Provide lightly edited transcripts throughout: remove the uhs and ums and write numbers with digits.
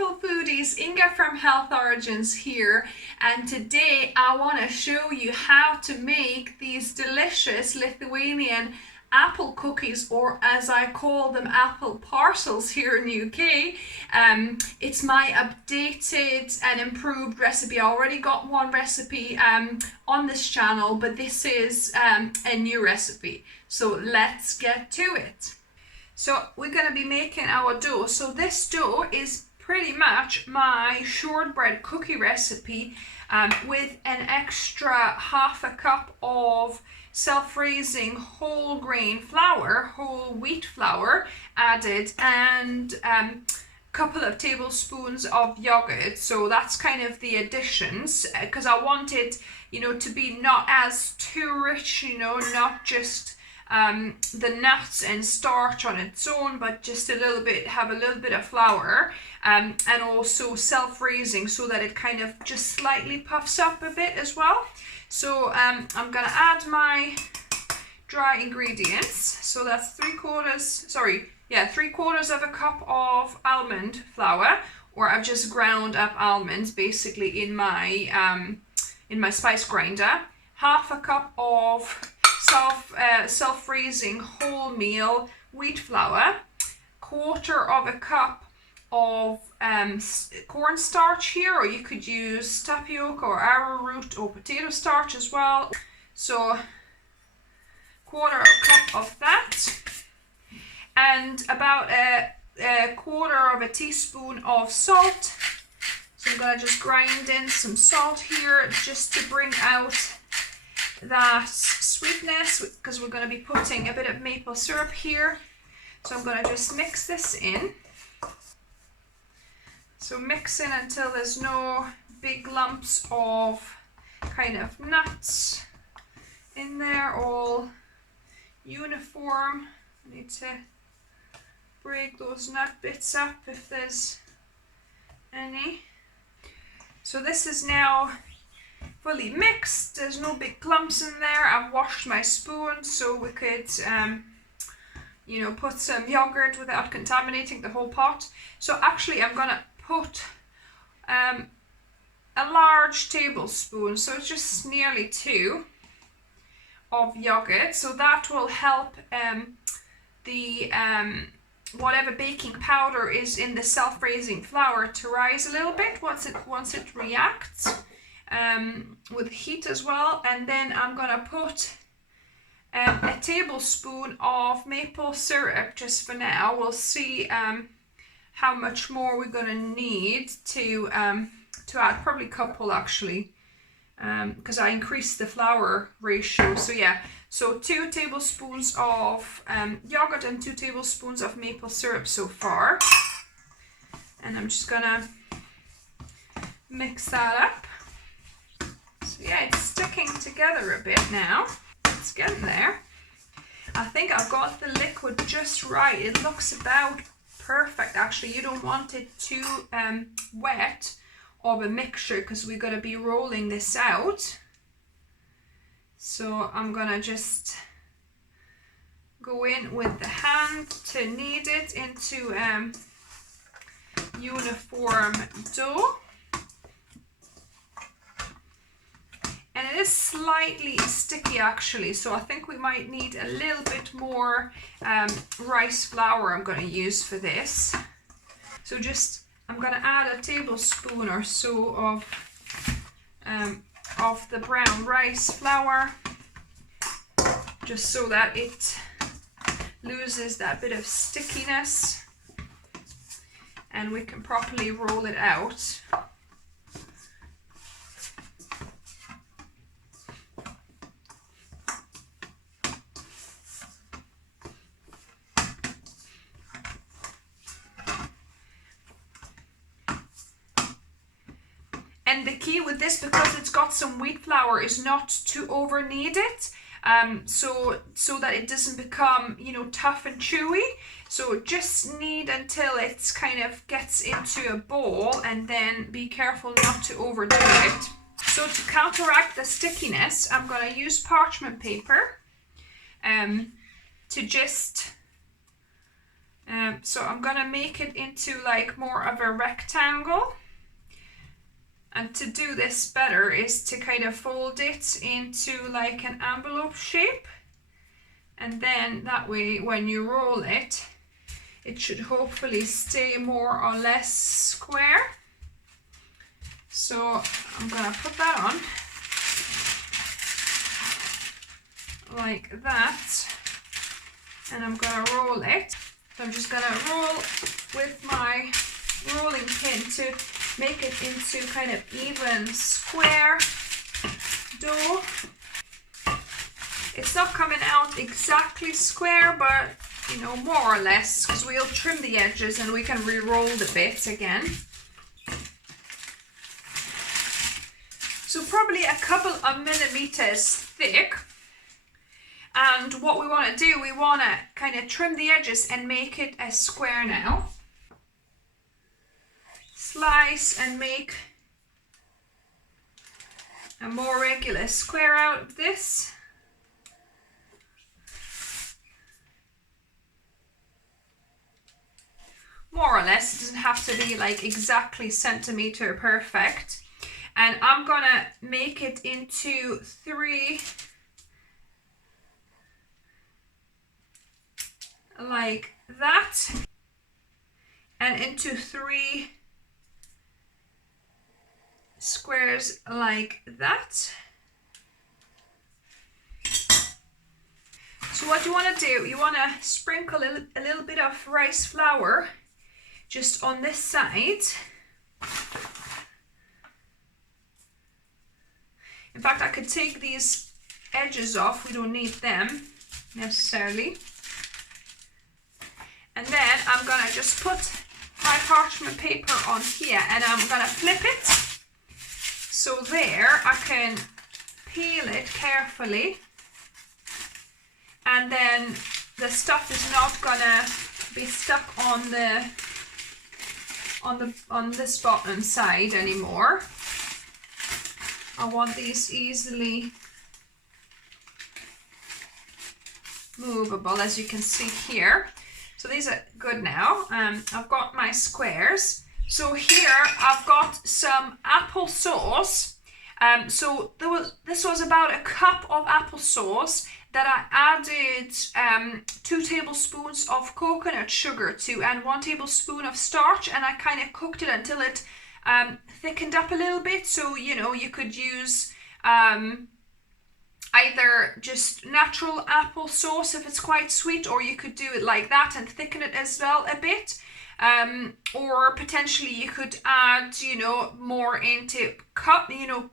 wonderful foodies, Inga from Health Origins here, and today I want to show you how to make these delicious Lithuanian apple cookies, or as I call them, apple parcels here in the UK. It's my updated and improved recipe. I already got one recipe on this channel, but this is a new recipe. So let's get to it. So we're going to be making our dough. So this dough is pretty much my shortbread cookie recipe with an extra half a cup of self-raising whole grain flour, whole wheat flour added, and a couple of tablespoons of yogurt. So that's kind of the additions, because I wanted, to be not as too rich, not just the nuts and starch on its own, but just have a little bit of flour, and also self-raising so that it kind of just slightly puffs up a bit as well. So I'm gonna add my dry ingredients. So that's 3/4 of a cup of almond flour, or I've just ground up almonds basically in my spice grinder. Half a cup of self-raising wholemeal wheat flour, 1/4 of a cup of cornstarch here, or you could use tapioca or arrowroot or potato starch as well. So 1/4 cup of that, and about a 1/4 teaspoon of salt. So I'm going to just grind in some salt here just to bring out that sweetness, because we're going to be putting a bit of maple syrup here. So I'm going to just mix this in. So mix in until there's no big lumps of kind of nuts in there, all uniform. I need to break those nut bits up if there's any. So this is now fully mixed. There's no big clumps in there. I've washed my spoon so we could put some yogurt without contaminating the whole pot. So actually I'm gonna put a large tablespoon, so it's just nearly 2 of yogurt. So that will help the whatever baking powder is in the self-raising flour to rise a little bit once it reacts with heat as well. And then I'm gonna put a tablespoon of maple syrup just for now. We'll see how much more we're gonna need to add, probably a couple actually, because I increased the flour ratio. So yeah, so 2 tablespoons of yogurt and 2 tablespoons of maple syrup so far. And I'm just gonna mix that up. So yeah, it's sticking together a bit now. It's getting there. I think I've got the liquid just right. It looks about perfect actually. You don't want it too wet of a mixture, because we're going to be rolling this out. So I'm gonna just go in with the hand to knead it into uniform dough. And it is slightly sticky actually, so I think we might need a little bit more rice flour I'm going to use for this. So I'm going to add a tablespoon or so of the brown rice flour, just so that it loses that bit of stickiness and we can properly roll it out. And the key with this, because it's got some wheat flour, is not to over knead it, so that it doesn't become, tough and chewy. So just knead until it's kind of gets into a ball, and then be careful not to overdo it. So to counteract the stickiness, I'm going to use parchment paper to just So I'm gonna make it into like more of a rectangle. And to do this better is to kind of fold it into like an envelope shape. And then that way when you roll it, it should hopefully stay more or less square. So I'm gonna put that on like that. And I'm gonna roll it. So I'm just gonna roll with my rolling pin to make it into kind of even square dough. It's not coming out exactly square, but you know, more or less, because we'll trim the edges and we can re-roll the bits again. So probably a couple of millimeters thick. And what we want to do, we want to kind of trim the edges and make it a square now. Slice and make a more regular square out of this. More or less, it doesn't have to be like exactly centimeter perfect. And I'm gonna make it into 3 like that, and into 3 squares like that. So what you want to do, you want to sprinkle a little bit of rice flour just on this side. In fact, I could take these edges off, we don't need them necessarily. And then I'm going to just put my parchment paper on here and I'm going to flip it. So there, I can peel it carefully. And then the stuff is not going to be stuck on this bottom side anymore. I want these easily movable, as you can see here. So these are good now. I've got my squares. So here I've got some applesauce. So this was about a cup of applesauce that I added 2 tablespoons of coconut sugar to and 1 tablespoon of starch, and I kind of cooked it until it thickened up a little bit. So you know, you could use either just natural applesauce if it's quite sweet, or you could do it like that and thicken it as well a bit. Or potentially you could add, you know, more into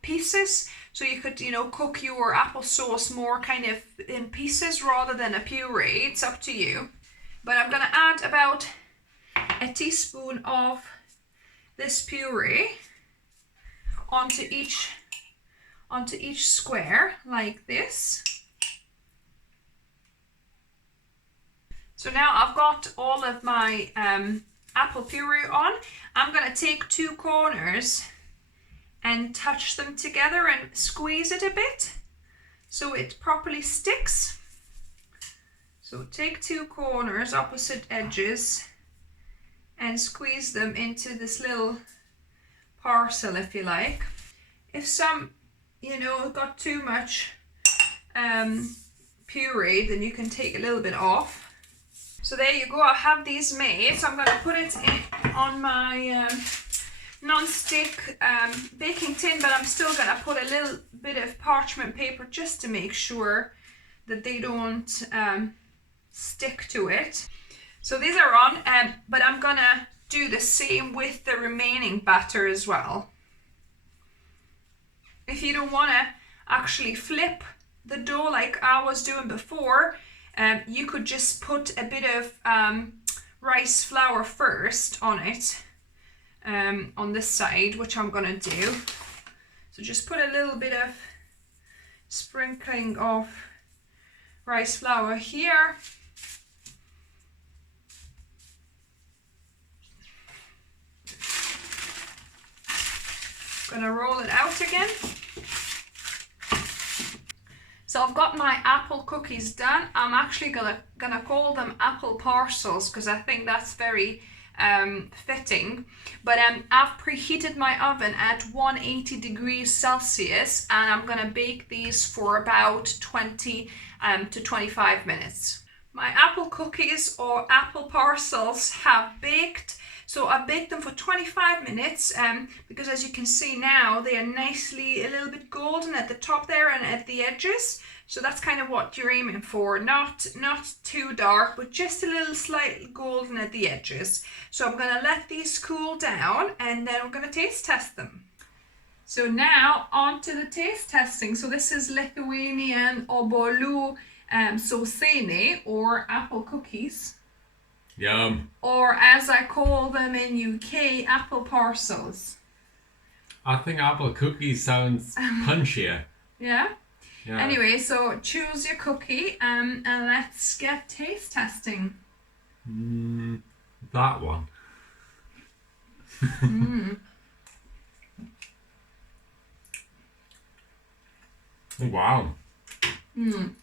pieces. So you could, you know, cook your applesauce more kind of in pieces rather than a puree. It's up to you. But I'm gonna add about a teaspoon of this puree onto each square like this. So now I've got all of my apple puree on. I'm going to take 2 corners and touch them together and squeeze it a bit so it properly sticks. So take 2 corners, opposite edges, and squeeze them into this little parcel, if you like. If some, you know, got too much puree, then you can take a little bit off. So there you go, I have these made. So I'm going to put it on my non-stick baking tin, but I'm still going to put a little bit of parchment paper just to make sure that they don't stick to it. So these are on, but I'm going to do the same with the remaining batter as well. If you don't want to actually flip the dough like I was doing before, you could just put a bit of rice flour first on it, on this side, which I'm gonna do. So just put a little bit of sprinkling of rice flour here. Gonna roll it out again. So I've got my apple cookies done. I'm actually gonna call them apple parcels because I think that's very fitting. But I've preheated my oven at 180 degrees Celsius, and I'm gonna bake these for about 20 to 25 minutes. My apple cookies or apple parcels have baked. So I baked them for 25 minutes because as you can see now, they are nicely a little bit golden at the top there and at the edges. So that's kind of what you're aiming for. Not too dark, but just a little slightly golden at the edges. So I'm going to let these cool down and then I'm going to taste test them. So now on to the taste testing. So this is Lithuanian obuolių sausainiai or apple cookies. Yum. Or as I call them in UK, apple parcels. I think apple cookies sounds punchier. Yeah? Yeah. Anyway, so choose your cookie and let's get taste testing. That one. Oh, wow.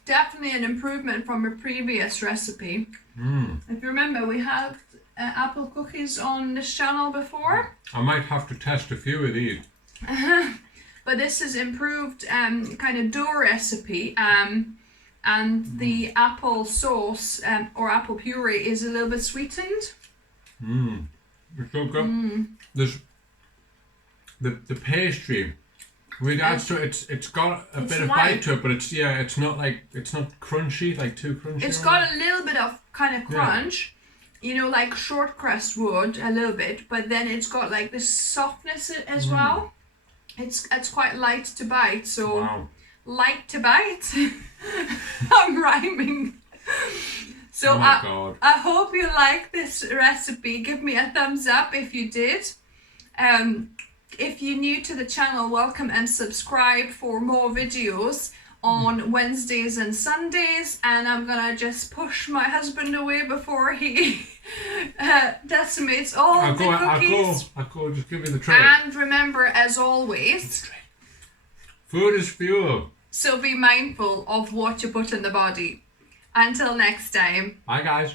Definitely an improvement from a previous recipe. If you remember, we had apple cookies on this channel before. I might have to test a few of these. But this is improved kind of dough recipe. And the apple sauce or apple puree is a little bit sweetened. It's so good. There's the pastry. With regards to it, it's got a bit of bite to it, but it's not crunchy, like too crunchy. It's got a little bit of kind of crunch, you know, like short crust would a little bit, but then it's got like this softness as well. It's quite light to bite, so light to bite. I'm rhyming. So I hope you like this recipe. Give me a thumbs up if you did. If you're new to the channel, welcome and subscribe for more videos on Wednesdays and Sundays. And I'm gonna just push my husband away before he decimates all the cookies. I'll go, just give me the tray. And remember, as always, food is fuel. So be mindful of what you put in the body. Until next time. Bye guys.